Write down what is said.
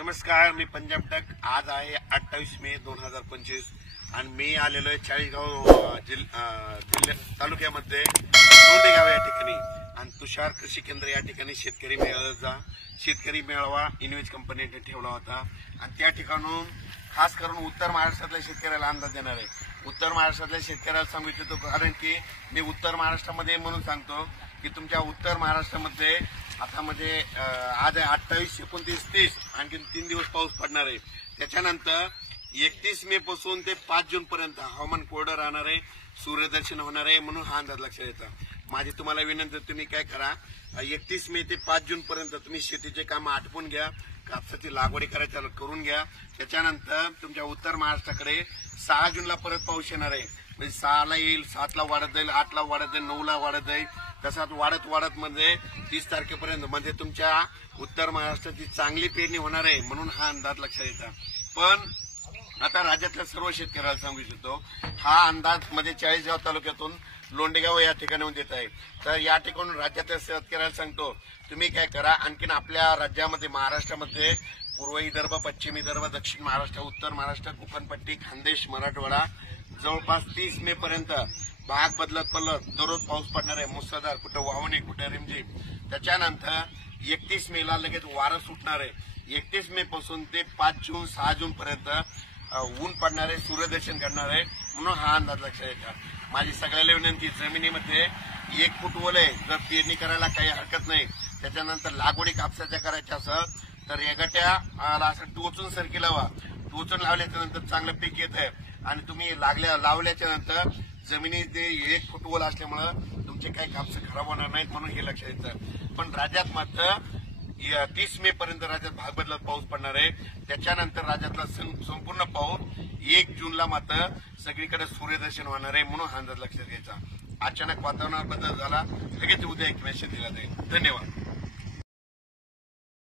नमस्कार, मी पंजाब टक। आज आहे 28 मे 2025 आणि मी आलेलो आहे चाळीसगाव तालुक्यामध्ये लोंढेगाव या ठिकाणी आणि तुषार कृषी केंद्र या ठिकाणी शेतकरी मेळाव्याचा शेतकरी मेळावा इन्व्हेज कंपनीने ठेवला होता आणि त्या ठिकाणून खास करून उत्तर महाराष्ट्रातल्या शेतकऱ्याला अंदाज देणार आहे। उत्तर महाराष्ट्रातल्या शेतकऱ्याला सांगू इच्छितो कारण की मी उत्तर महाराष्ट्रामध्ये म्हणून सांगतो की तुमच्या उत्तर महाराष्ट्रामध्ये आता म्हणजे आज 28, 29, 30 आणखी 3 दिवस पाऊस पडणार आहे। त्याच्यानंतर 31 मे पासून ते 5 जून पर्यंत हवामान कोरडं राहणार आहे, सूर्यदर्शन होणार आहे म्हणून हा अंदाज लक्षात येतो। माझी तुम्हाला विनंती, तुम्ही काय करा, 31 मे ते 5 जून पर्यंत तुम्ही शेतीचे काम आटपून घ्या, कापसाची लागवडी करायची करून घ्या। त्याच्यानंतर तुमच्या उत्तर महाराष्ट्राकडे 6 जूनला परत पाऊस येणार आहे, म्हणजे 6 ला येईल, 7 ला वाढत जाईल, 8 ला वाढत जाईल, 9 ला वाढत जाईल, तसाच वाढत म्हणजे 30 तारखेपर्यंत म्हणजे तुमच्या उत्तर महाराष्ट्राची चांगली पेरणी होणार आहे म्हणून हा अंदाज लक्षात येतो। पण आता राज्यातल्या सर्व शेतकऱ्याला सांगू इच्छितो, हा अंदाज मध्ये चाळीसगाव तालुक्यातून लोंढेगाव या ठिकाणी देत आहे। तर या ठिकाणून राज्यातल्या शेतकऱ्याला सांगतो, तुम्ही काय करा, आणखीन आपल्या राज्यामध्ये महाराष्ट्रामध्ये पूर्व विदर्भ, पश्चिम विदर्भ, दक्षिण महाराष्ट्र, उत्तर महाराष्ट्र, कोकणपट्टी, खानदेश, मराठवाडा जवळपास 30 मे पर्यंत भाग बदलत दररोज पाऊस पडणार आहे, मुसळधार, कुठं वावणे, कुठं रिमझिम। त्याच्यानंतर 31 मे ला लगेच वारं सुटणार आहे। 31 मे पासून ते 5 जून 6 जून पर्यंत ऊन पडणार आहे, सूर्यदर्शन करणार आहे म्हणून हा अंदाज लक्षात येतो। माझी सगळ्याला विनंती, जमिनीमध्ये 1 फूट ओल आहे, जर पेरणी करायला काही हरकत नाही। त्याच्यानंतर लागवडी कापसाच्या करायच्या असं तर एगट्या असं टोचून सरकी लावा, टोचून लावल्याच्या नंतर चांगलं पीक येत आहे आणि तुम्ही लावल्याच्या नंतर जमिनीत 1 फूट ओल असल्यामुळे तुमचे काही कापस खराब होणार नाहीत म्हणून हे लक्षात येतं। पण राज्यात मात्र 30 मे पर्यंत राज्यात भाग बदलत पाऊस पडणार आहे। त्याच्यानंतर राज्यातला संपूर्ण पाऊस 1 जूनला मात्र सगळीकडे सूर्यदर्शन होणार आहे म्हणून हा अंदाज लक्षात घ्यायचा। अचानक वातावरणात बदल झाला, लगेच उद्या एक मेसेज दिला जाईल। धन्यवाद।